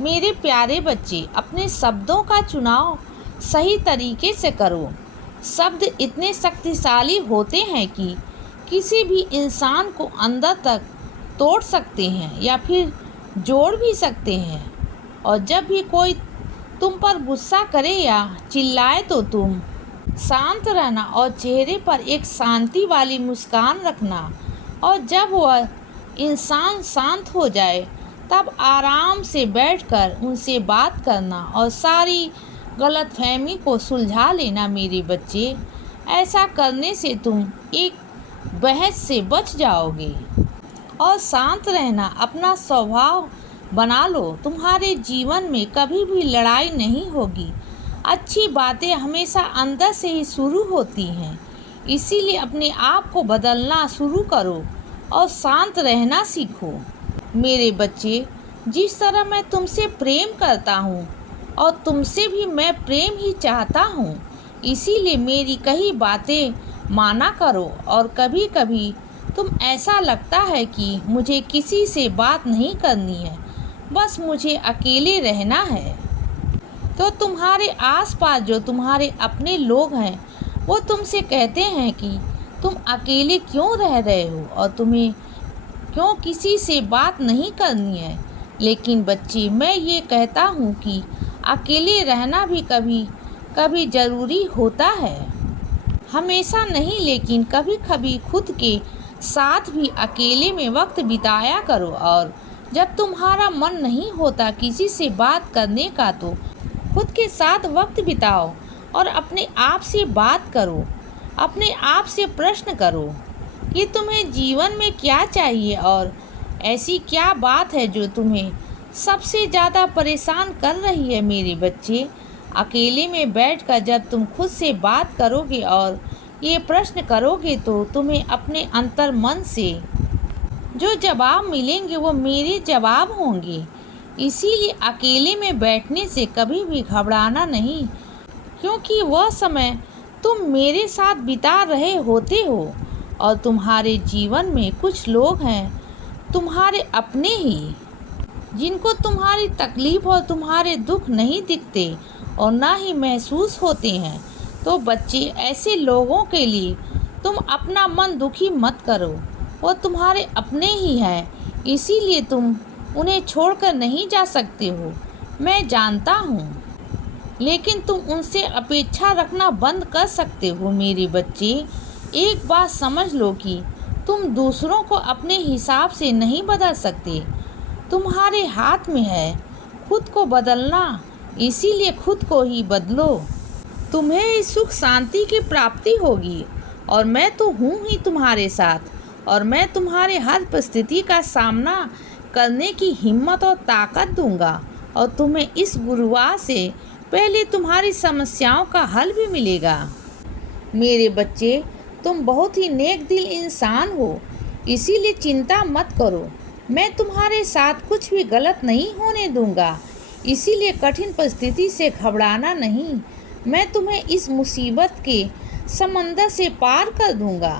मेरे प्यारे बच्चे, अपने शब्दों का चुनाव सही तरीके से करो। शब्द इतने शक्तिशाली होते हैं कि किसी भी इंसान को अंदर तक तोड़ सकते हैं या फिर जोड़ भी सकते हैं। और जब भी कोई तुम पर गुस्सा करे या चिल्लाए तो तुम शांत रहना और चेहरे पर एक शांति वाली मुस्कान रखना। और जब वह इंसान शांत हो जाए तब आराम से बैठकर उनसे बात करना और सारी गलतफहमी को सुलझा लेना मेरे बच्चे। ऐसा करने से तुम एक बहस से बच जाओगे। और शांत रहना अपना स्वभाव बना लो। तुम्हारे जीवन में कभी भी लड़ाई नहीं होगी। अच्छी बातें हमेशा अंदर से ही शुरू होती हैं। इसीलिए अपने आप को बदलना शुरू करो और शांत रहना सीखो। मेरे बच्चे, जिस तरह मैं तुमसे प्रेम करता हूँ और तुमसे भी मैं प्रेम ही चाहता हूँ, इसीलिए मेरी कही बातें माना करो। और कभी कभी तुम ऐसा लगता है कि मुझे किसी से बात नहीं करनी है, बस मुझे अकेले रहना है, तो तुम्हारे आसपास जो तुम्हारे अपने लोग हैं वो तुमसे कहते हैं कि तुम अकेले क्यों रह रहे हो और तुम्हें क्यों किसी से बात नहीं करनी है। लेकिन बच्चे, मैं ये कहता हूँ कि अकेले रहना भी कभी कभी ज़रूरी होता है। हमेशा नहीं, लेकिन कभी कभी खुद के साथ भी अकेले में वक्त बिताया करो। और जब तुम्हारा मन नहीं होता किसी से बात करने का तो खुद के साथ वक्त बिताओ और अपने आप से बात करो। अपने आप से प्रश्न करो कि तुम्हें जीवन में क्या चाहिए और ऐसी क्या बात है जो तुम्हें सबसे ज़्यादा परेशान कर रही है। मेरे बच्चे, अकेले में बैठकर जब तुम खुद से बात करोगे और ये प्रश्न करोगे तो तुम्हें अपने अंतर मन से जो जवाब मिलेंगे वो मेरे जवाब होंगे। इसीलिए अकेले में बैठने से कभी भी घबराना नहीं, क्योंकि वह समय तुम मेरे साथ बिता रहे होते हो। और तुम्हारे जीवन में कुछ लोग हैं तुम्हारे अपने ही, जिनको तुम्हारी तकलीफ़ और तुम्हारे दुख नहीं दिखते और ना ही महसूस होते हैं। तो बच्चे, ऐसे लोगों के लिए तुम अपना मन दुखी मत करो। वो तुम्हारे अपने ही हैं, इसीलिए तुम उन्हें छोड़कर नहीं जा सकते हो, मैं जानता हूँ। लेकिन तुम उनसे अपेक्षा रखना बंद कर सकते हो। मेरे बच्चे, एक बात समझ लो कि तुम दूसरों को अपने हिसाब से नहीं बदल सकते। तुम्हारे हाथ में है खुद को बदलना, इसीलिए खुद को ही बदलो। तुम्हें इस सुख शांति की प्राप्ति होगी। और मैं तो हूँ ही तुम्हारे साथ, और मैं तुम्हारे हर परिस्थिति का सामना करने की हिम्मत और ताकत दूंगा। और तुम्हें इस गुरुवार से पहले तुम्हारी समस्याओं का हल भी मिलेगा। मेरे बच्चे, तुम बहुत ही नेक दिल इंसान हो, इसीलिए चिंता मत करो। मैं तुम्हारे साथ कुछ भी गलत नहीं होने दूंगा, इसीलिए कठिन परिस्थिति से घबराना नहीं। मैं तुम्हें इस मुसीबत के समंदर से पार कर दूंगा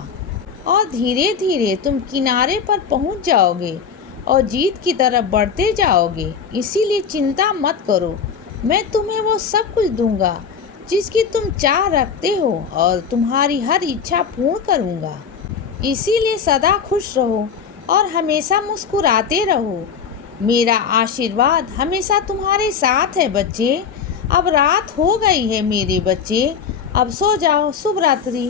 और धीरे धीरे तुम किनारे पर पहुंच जाओगे और जीत की तरफ बढ़ते जाओगे। इसीलिए चिंता मत करो, मैं तुम्हें वो सब कुछ दूंगा जिसकी तुम चाह रखते हो और तुम्हारी हर इच्छा पूर्ण करूंगा। इसीलिए सदा खुश रहो और हमेशा मुस्कुराते रहो। मेरा आशीर्वाद हमेशा तुम्हारे साथ है बच्चे। अब रात हो गई है मेरे बच्चे, अब सो जाओ। शुभ रात्रि।